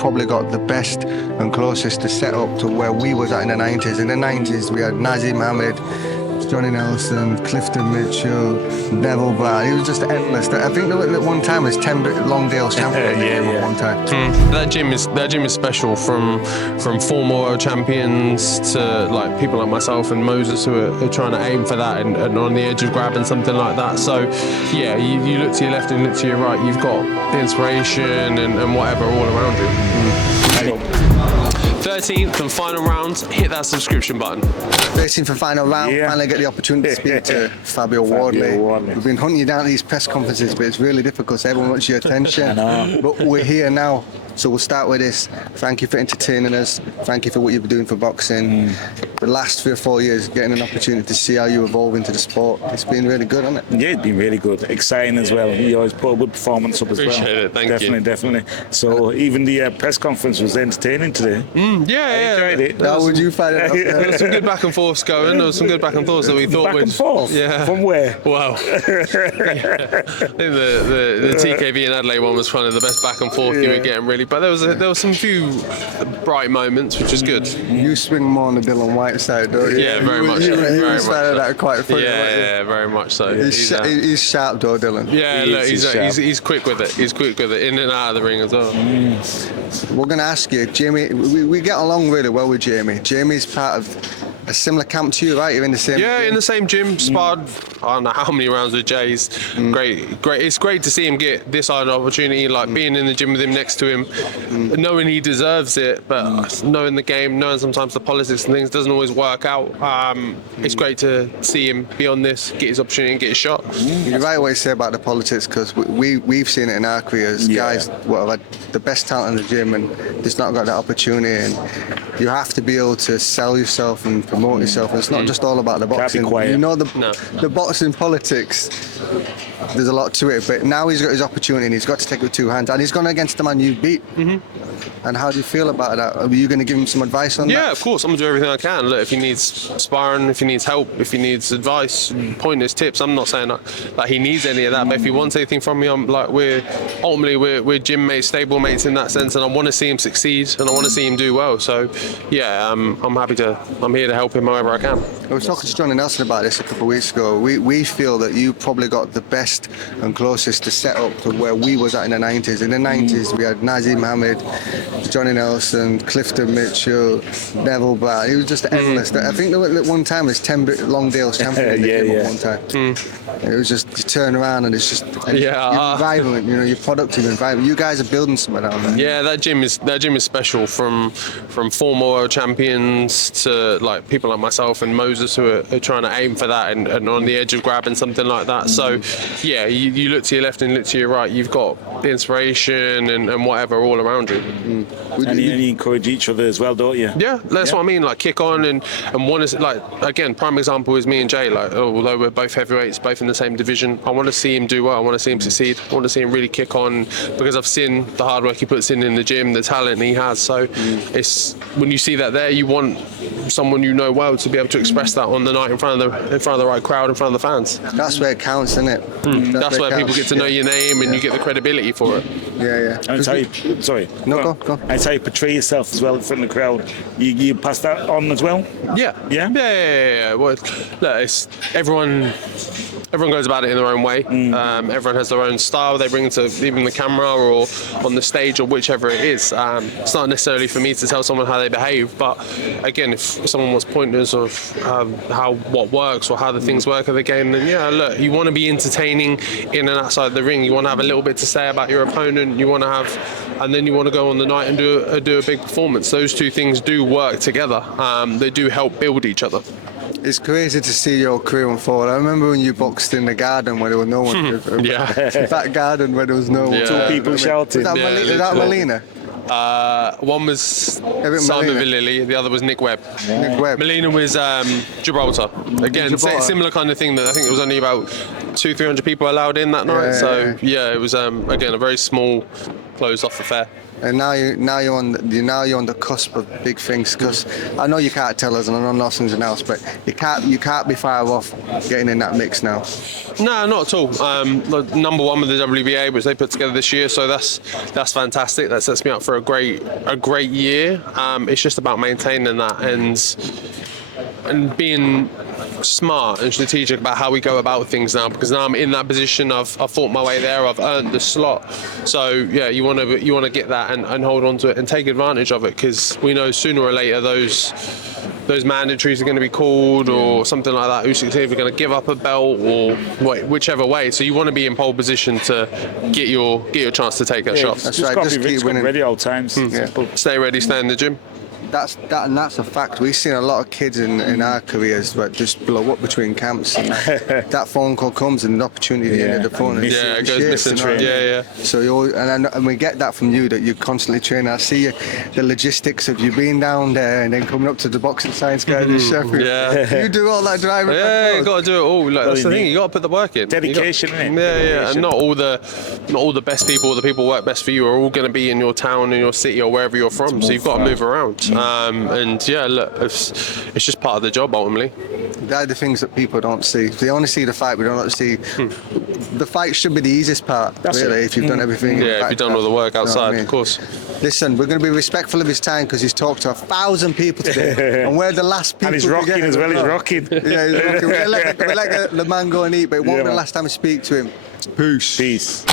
probably got the best and closest to set up to where we was at in the 90s. In the 90s, we had Nazim Mohammed, Johnny Nelson, Clifton Mitchell, Neville Brown. He was just endless. I think at one time it was 10 Longdale's champion at one time. That gym is special, from former world champions to like people like myself and Moses who are trying to aim for that and on the edge of grabbing something like that. So yeah, you look to your left and look to your right, you've got the inspiration and whatever all around you. 13th and final round, hit that subscription button. 13th and final round, finally get the opportunity to speak to Fabio Wardley. We've been hunting you down at these press conferences, but it's really difficult, so everyone wants your attention. But we're here now, so we'll start with this. Thank you for entertaining us. Thank you for what you've been doing for boxing. The last 3 or 4 years, getting an opportunity to see how you evolve into the sport. It's been really good, hasn't it? Yeah, it's been really good. Exciting as well. You always put a good performance up as Appreciate well. It, thank you. Definitely. So even the press conference was entertaining today. Yeah. Enjoyed it. How would you find it? There was some good back and forths going. There was some good back and forths that we thought Back and forth? Yeah. From where? Wow. I think the TKV and Adelaide one was kind of the best back and forth you were getting, really. But there was some few bright moments, which was good. You swing more on the Dylan White side, don't you? Yeah, very much. You very much started so. that quite funny. Yeah, very much so. He's sharp, though, Dylan. Yeah, He look, is, he's quick with it. He's quick with it, in and out of the ring as well. We're going to ask you, Jamie, we get along really well with Jamie. Jamie's part of a similar camp to you, right? You're in the same gym? In the same gym, sparred, I don't know how many rounds with Jay's. Great. It's great to see him get this side of opportunity, like being in the gym with him, next to him, knowing he deserves it, but knowing the game, knowing sometimes the politics and things doesn't always work out. It's great to see him be on this, get his opportunity and get his shot. You're right what you say about the politics, because we've seen it in our careers. Guys have had the best talent in the gym and just not got that opportunity, and you have to be able to sell yourself and promote yourself. And it's not just all about the boxing. Can't be quiet. You know, the boxing politics, there's a lot to it, but now he's got his opportunity and he's got to take it with 2 hands, and he's gone against the man you beat. And how do you feel about that? Are you going to give him some advice on that? Yeah, of course. I'm going to do everything I can. Look, if he needs sparring, if he needs help, if he needs advice, pointers, tips, I'm not saying that he needs any of that, but if he wants anything from me, I'm like, we're gym mates, stable mates in that sense, and I want to see him succeed and I want to see him do well. So yeah, I'm here to help him however I can. I was talking to Johnny Nelson about this a couple of weeks ago. We feel that you probably got the best and closest to set up to where we was at in the 90s. In the 90s, we had Nazim Mohammed, Johnny Nelson, Clifton Mitchell, Neville Brown. He was just endless. I think at one time it was 10 Longdale's champion at one time. It was just, you turn around and it's just you're vibrant, you're productive and vibrant. You guys are building something down there. Yeah, that gym is special, from former world champions to like people like myself and Moses who are trying to aim for that and on the edge of grabbing something like that. So yeah, you look to your left and look to your right, you've got the inspiration and whatever all around you. And you encourage each other as well, don't you? Yeah, that's what I mean. Like kick on and want to, like, again, prime example is me and Jay. Like, although we're both heavyweights, both in the same division, I want to see him do well. I want to see him succeed. I want to see him really kick on, because I've seen the hard work he puts in the gym, the talent he has. So it's, when you see that there, you want someone you know well to be able to express that on the night in front of the right crowd, in front of the fans. That's where it counts, isn't it? That's where people get to know your name and you get the credibility for it. Yeah. And how you, sorry. No, go. And how you portray yourself as well in front of the crowd. You pass that on as well? Yeah. Well, look, it's everyone goes about it in their own way. Everyone has their own style they bring to even the camera or on the stage or whichever it is. It's not necessarily for me to tell someone how they behave, but again, if someone wants pointers of what works or how the things work of the game, then yeah, look, you want to be entertaining in and outside the ring. You want to have a little bit to say about your opponent. You want to have, and then you want to go on the night and do a big performance. Those two things do work together. They do help build each other. It's crazy to see your career unfold. I remember when you boxed in the garden where there was no one. That garden where there was no one. Two people shouting. Is that Melina? One was Simon Villili, the other was Nick Webb. Melina was Gibraltar. Again, similar kind of thing. That I think it was only about 200-300 people allowed in that night. It was again a very small, closed-off affair. And you're on the cusp of big things. Because I know you can't tell us, and I know nothing's announced, but you can't be far off getting in that mix now. No, not at all. Number one with the WBA, which they put together this year, so that's fantastic. That sets me up for a great year. It's just about maintaining that and being smart and strategic about how we go about things now, because now I'm in that position. I've fought my way there. I've earned the slot. So yeah, you want to get that and hold on to it and take advantage of it, because we know sooner or later those mandatories are going to be called or something like that. Usyk's either going to give up a belt or whichever way. So you want to be in pole position to get your chance to take that shot. That's right. Just keep winning. Ready all times. Stay ready. Stay in the gym. That's a fact. We've seen a lot of kids in our careers that just blow up between camps, and that phone call comes and an opportunity to the phone. And it goes missing. Yeah. So and we get that from you, that you constantly train. I see the logistics of you being down there and then coming up to the boxing science guy in Sheffield. Yeah. You do all that driving. Yeah, you got to do it all. Like, that's the thing. You got to put the work in. Dedication, innit? Yeah. And not all the best people, the people who work best for you, are all going to be in your town, in your city, or wherever you're from. So you've got to move around. And yeah, look, it's just part of the job ultimately. They're the things that people don't see. They only see the fight, but they don't see. The fight should be the easiest part, really, if you've done everything. Yeah, if you've done all the work outside, of course. Listen, we're going to be respectful of his time because he's talked to 1,000 people today, and we're the last people. And he's rocking as well. He's rocking. Yeah, he's rocking. We'll let the man go and eat, but it won't be the last time we speak to him. Peace.